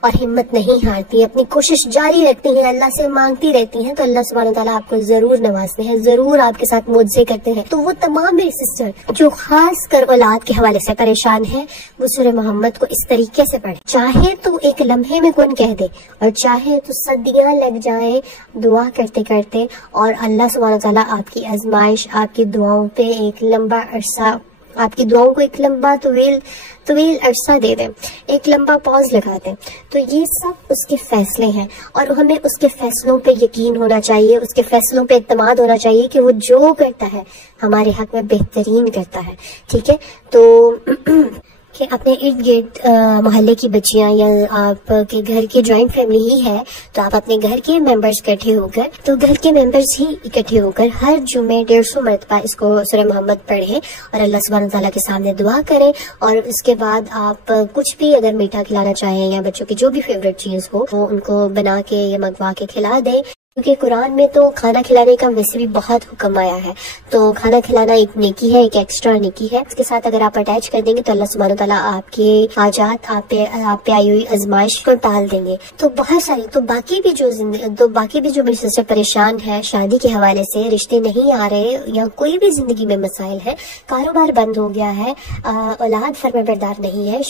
اور ہمت نہیں ہارتی، اپنی کوشش جاری رکھتی ہیں، اللہ سے مانگتی رہتی ہیں، تو اللہ سبحانہ وتعالیٰ آپ کو ضرور نوازتے ہیں، ضرور آپ کے ساتھ معجزے کرتے ہیں۔ تو وہ تمام میری سسٹر جو خاص کر اولاد کے حوالے سے پریشان ہے، وہ سورہ محمد کو اس طریقے سے پڑھے، چاہے تو ایک لمحے میں کون کہہ دے اور چاہے تو صدیاں لگ جائیں دعا کرتے کرتے، اور اللہ سبحانہ وتعالیٰ آپ کی آزمائش، آپ کی دعاؤں پہ ایک لمبا عرصہ، آپ کی دعاؤں کو ایک لمبا طویل عرصہ دے دیں، ایک لمبا پاز لگا دیں۔ تو یہ سب اس کے فیصلے ہیں، اور ہمیں اس کے فیصلوں پہ یقین ہونا چاہیے، اس کے فیصلوں پہ اعتماد ہونا چاہیے کہ وہ جو کرتا ہے ہمارے حق میں بہترین کرتا ہے، ٹھیک ہے۔ تو کہ اپنے ارد گرد محلے کی بچیاں یا آپ کے گھر کی جوائنٹ فیملی ہی ہے، تو آپ اپنے گھر کے ممبرز اکٹھے ہو کر، تو گھر کے ممبرز ہی اکٹھے ہو کر ہر جمعے 150 مرتبہ اس کو سورہ محمد پڑھیں اور اللہ سبحانہ تعالیٰ کے سامنے دعا کریں، اور اس کے بعد آپ کچھ بھی اگر میٹھا کھلانا چاہیں یا بچوں کی جو بھی فیوریٹ چیز ہو وہ ان کو بنا کے یا منگوا کے کھلا دیں، کیونکہ قرآن میں تو کھانا کھلانے کا ویسے بھی بہت حکم آیا ہے، تو کھانا کھلانا ایک نیکی ہے، ایک ایکسٹرا نیکی ہے۔ اس کے ساتھ اگر آپ اٹیچ کر دیں گے تو اللہ سبحانہ تعالیٰ آپ کے حاجات، آپ پہ آئی ہوئی آزمائش کو ٹال دیں گے۔ تو بہت ساری باقی بھی جو میری سسٹر پریشان ہے شادی کے حوالے سے، رشتے نہیں آ رہے یا کوئی بھی زندگی میں مسائل ہے، کاروبار بند ہو گیا ہے، اولاد فرما بردار نہیں ہے،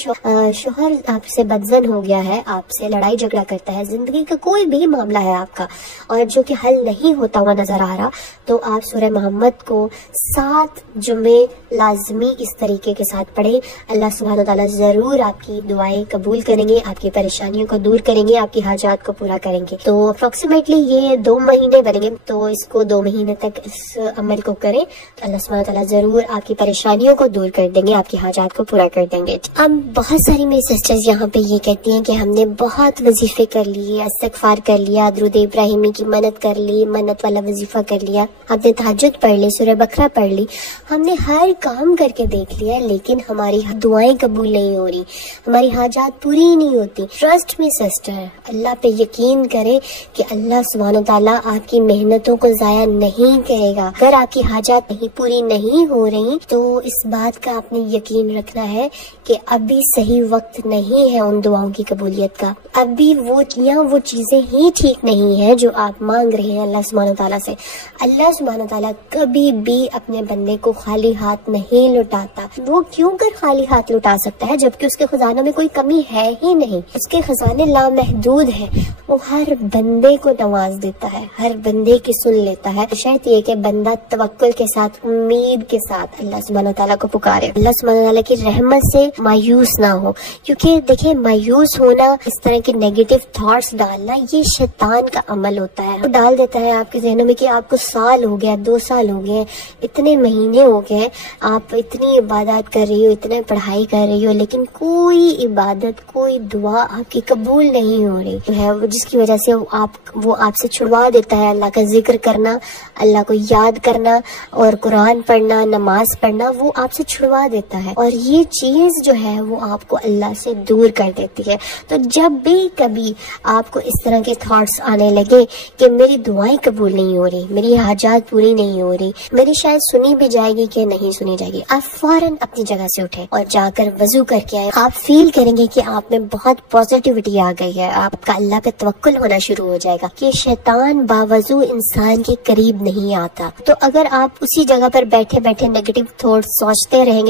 شوہر آپ سے بدزن ہو گیا ہے، آپ سے لڑائی جھگڑا کرتا ہے، زندگی کا کوئی بھی معاملہ ہے آپ کا اور جو کہ حل نہیں ہوتا ہوا نظر آ رہا، تو آپ سورہ محمد کو 7 جمعے لازمی اس طریقے کے ساتھ پڑھیں۔ اللہ سبحانہ تعالیٰ ضرور آپ کی دعائیں قبول کریں گے، آپ کی پریشانیوں کو دور کریں گے، آپ کی حاجات کو پورا کریں گے۔ تو اپروکسیمیٹلی یہ 2 مہینے بنیں گے، تو اس کو 2 مہینے تک اس عمل کو کریں تو اللہ سبحانہ تعالیٰ ضرور آپ کی پریشانیوں کو دور کر دیں گے، آپ کی حاجات کو پورا کر دیں گے۔ اب بہت ساری میری سسٹرز یہاں پہ یہ کہتی ہیں کہ ہم نے بہت وظیفے کر لیے، استغفار کر لیا، درود ابراہیمی کی منت کر لی، منت والا وظیفہ کر لیا، ہم نے تہجد پڑھ لی، سورہ بقرہ پڑھ لی، ہم نے ہر کام کر کے دیکھ لیا، لیکن ہماری دعائیں قبول نہیں ہو رہی، ہماری حاجات پوری نہیں ہوتی۔ ٹرسٹ میں سسٹر، اللہ پہ یقین کرے کہ اللہ سبحانہ تعالیٰ آپ کی محنتوں کو ضائع نہیں کرے گا۔ اگر آپ کی حاجات پوری نہیں ہو رہی تو اس بات کا آپ نے یقین رکھنا ہے کہ ابھی صحیح وقت نہیں ہے ان دعاؤں کی قبولیت کا، ابھی وہ چیزیں ہی ٹھیک نہیں ہے جو آپ مانگ رہے ہیں اللہ سبحانہ تعالیٰ سے۔ اللہ سبحانہ تعالیٰ کبھی بھی اپنے بندے کو خالی ہاتھ نہیں لٹاتا۔ وہ کیوں کر خالی ہاتھ لٹا سکتا ہے جبکہ اس کے خزانوں میں کوئی کمی ہے ہی نہیں، اس کے خزانے لامحدود ہیں، وہ ہر بندے کو نواز دیتا ہے، ہر بندے کی سن لیتا ہے۔ شرط یہ کہ بندہ توکل کے ساتھ، امید کے ساتھ اللہ سبحانہ تعالیٰ کو پکارے، اللہ سبحانہ تعالیٰ کی رحمت سے مایوس نہ ہو، کیونکہ دیکھیں مایوس ہونا، اس طرح کے نیگیٹو تھاٹس ڈالنا، یہ شیطان کا عمل ہوتا ہے، وہ ڈال دیتا ہے آپ کے ذہنوں میں کہ آپ کو سال ہو گیا، 2 سال ہو گئے، اتنے مہینے ہو گئے، آپ اتنی عبادات کر رہی ہو، اتنے پڑھائی کر رہی ہو، لیکن کوئی عبادت، کوئی دعا آپ کی قبول نہیں ہو رہی ہے، جس کی وجہ سے وہ آپ سے چھڑوا دیتا ہے اللہ کا ذکر کرنا، اللہ کو یاد کرنا اور قرآن پڑھنا، نماز پڑھنا، وہ آپ سے چھڑوا دیتا ہے، اور یہ چیز جو ہے وہ آپ کو اللہ سے دور کر دیتی ہے۔ تو جب بھی کبھی آپ کو اس طرح کے تھاٹس آنے لگے کہ میری دعائیں قبول نہیں ہو رہی، میری حاجات پوری نہیں ہو رہی، میری شاید سنی بھی جائے گی کہ نہیں سنی جائے گی، آپ فوراً اپنی جگہ سے اٹھیں اور جا کر وضو کر کے آئیں۔ آپ فیل کریں گے کہ آپ میں بہت پازیٹیوٹی آ گئی ہے، آپ کا اللہ پہ توکل ہونا شروع ہو جائے گا کہ شیطان باوضو انسان کے قریب نہیں آتا۔ تو اگر آپ اسی جگہ پر بیٹھے بیٹھے نیگیٹو تھاٹ سوچتے رہیں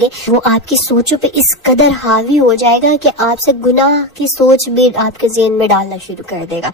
گے، وہ آپ کی سوچوں پہ اس قدر حاوی ہو جائے گا کہ آپ سے گناہ کی سوچ بھی آپ کے ذہن میں ڈالنا شروع کر دے گا۔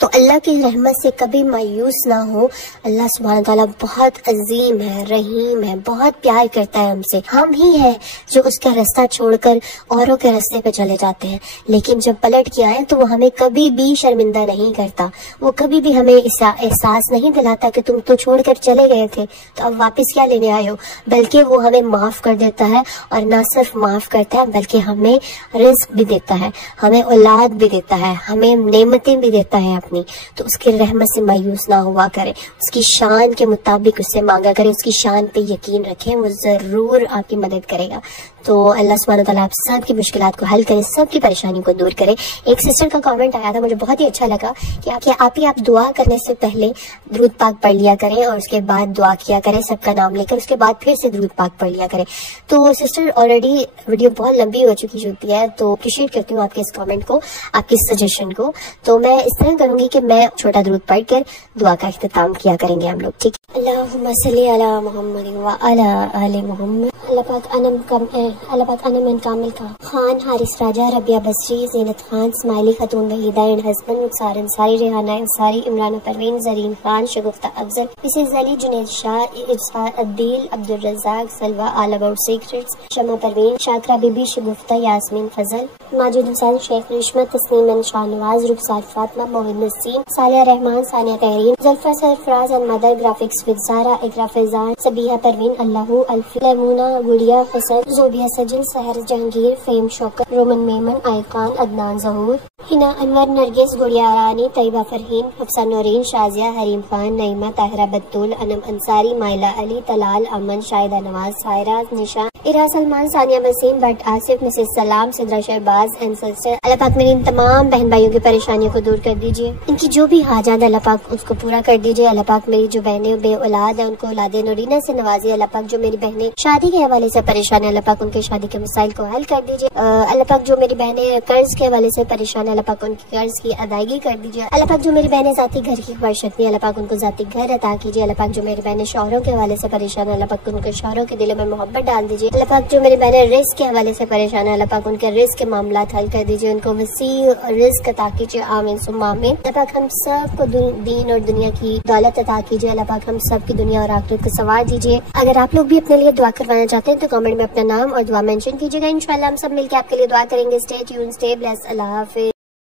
تو اللہ کی رحمت سے کبھی مایوس نہ ہو، اللہ سبحانہ تعالیٰ بہت عظیم ہے، رحیم ہے، بہت پیار کرتا ہے ہم سے، ہم ہی ہیں جو اس کا راستہ چھوڑ کر اوروں کے راستے پہ چلے جاتے ہیں، لیکن جب پلٹ کے آئے تو وہ ہمیں کبھی بھی شرمندہ نہیں کرتا، وہ کبھی بھی ہمیں احساس نہیں دلاتا کہ تم تو چھوڑ کر چلے گئے تھے تو اب واپس کیا لینے آئے ہو، بلکہ وہ ہمیں معاف کر دیتا ہے، اور نہ صرف معاف کرتا ہے بلکہ ہمیں رزق بھی دیتا ہے، ہمیں اولاد بھی دیتا ہے، ہمیں نعمتیں بھی دیتا ہے اپنی۔ تو اس کی رحمت سے مایوس نہ ہوا کریں، اس کی شان کے مطابق اس سے مانگا کریں، اس کی شان پہ یقین رکھیں، وہ ضرور آپ کی مدد کرے گا۔ تو اللہ سبحانہ تعالیٰ آپ سب کی مشکلات کو حل کرے، سب کی پریشانی کو دور کرے۔ ایک سسٹر کا کامنٹ آیا تھا، مجھے بہت ہی اچھا لگا کہ آپ دعا کرنے سے پہلے درود پاک پڑھ لیا کریں اور اس کے بعد دعا کیا کریں سب کا نام لے کر، اس کے بعد پھر سے درود پاک پڑھ لیا کریں۔ تو سسٹر آلریڈی ویڈیو بہت لمبی ہو چکی ہوتی ہے، تو اپریشیٹ کرتی ہوں آپ کے اس کامنٹ کو، آپ کی سجیشن کو۔ تو میں اس طرح کروں گی کہ میں چھوٹا درود پڑھ کر دعا کا اختتام کیا کریں گے ہم لوگ، ٹھیک ہے؟ اللہم صلی علی محمد وعلی آل محمد۔ اللہ پاک انم کامل کا خان، حارث راجہ، ربیہ بصری، زینت Khan, Ismaili Khatoon, Waheeda and husband, Rukhsar Ansari, Rehana Ansari, Imran Parveen, Zarreen Khan, Shagufta Afzal, Mrs Ali, Junaid Shah, Arsal Adeel, Abdulrazzaq, Salwa, all about secrets, Shama Parveen, Shakira Bibi, Shagufta Yasmeen Fazal, Majid Hussain, Sheikh Rashmat, Tasneem Shah Nawaz, Rukhsar Fatima, Mohd Naseem, Saliha Rehman, Sania Tehreem, Zulfa Sarfaraz and mother, graphics with Zara, Iqra Faizan, Sabiha Parveen, Allah Alfi, Limona, Gudiya Hassan, Zobia Sajal, Sahar Jahangir, fame Shaukat, Roman Memon, آئیقان، Adnan ظہور، ہنا انور، نرگس، گڑیا ارانی، طیبہ فرحین، حفصہ نورین، شازیہ، حریم خان، نعیمہ طاہرہ بتول، انم انصاری، مائلہ علی، طلال، امن، شاہدہ نواز، سائرہ، نشا، ارا سلمان، ثانیہ وسیم، بٹ آصف، مسز سلام، سدرا شہباز اینڈ سسٹر۔ اللہ پاک میری ان تمام بہن بھائیوں کی پریشانیوں کو دور کر دیجیے، ان کی جو بھی حاجات اللہ پاک اس کو پورا کر دیجیے۔ اللہ پاک میری جو بہنیں بے اولاد ہیں ان کو اولاد نورینہ سے نوازیے۔ اللہ پاک جو میری بہنیں شادی کے حوالے سے پریشان ہیں، اللہ پاک ان کے شادی کے مسائل کو حل کر دیجیے۔ اللہ پاک جو میری بہنیں قرض کے حوالے سے پریشان ہیں، اللہ پاک ان کی قرض کی ادائیگی کر دیجیے۔ اللہ پاک جو میری بہنیں ذاتی گھر کی خواہش رکھتی ہیں، اللہ پاک ان کو ذاتی گھر عطا کیجیے۔ اللہ پاک جو میری بہنیں شوہروں کے حوالے سے پریشان ہیں، اللہ پاک ان کے شوہروں کے دلوں میں محبت ڈال دیجیے۔ اللہ پاک جو میری بہنیں رزق کے حوالے سے پریشان ہیں، اللہ پاک ان کے رزق کے معاملات حل کر دیجیے، ان کو وسیع رزق عطا کیجیے، آمین ثم آمین۔ اللہ پاک ہم سب کو دین اور دنیا کی دولت عطا کیجیے۔ اللہ پاک ہم سب کی دنیا اور آخرت کو سنوار دیجیے۔ اگر آپ لوگ بھی اپنے لیے دعا کروانا چاہتے ہیں تو کامنٹ میں اپنا نام اور دعا مینشن کیجیے گا، انشاءاللہ ہم سب مل کے آپ کے لیے دعا کریں گے۔ اسٹے ٹیون، اسٹے بلیس، اللہ حافظ۔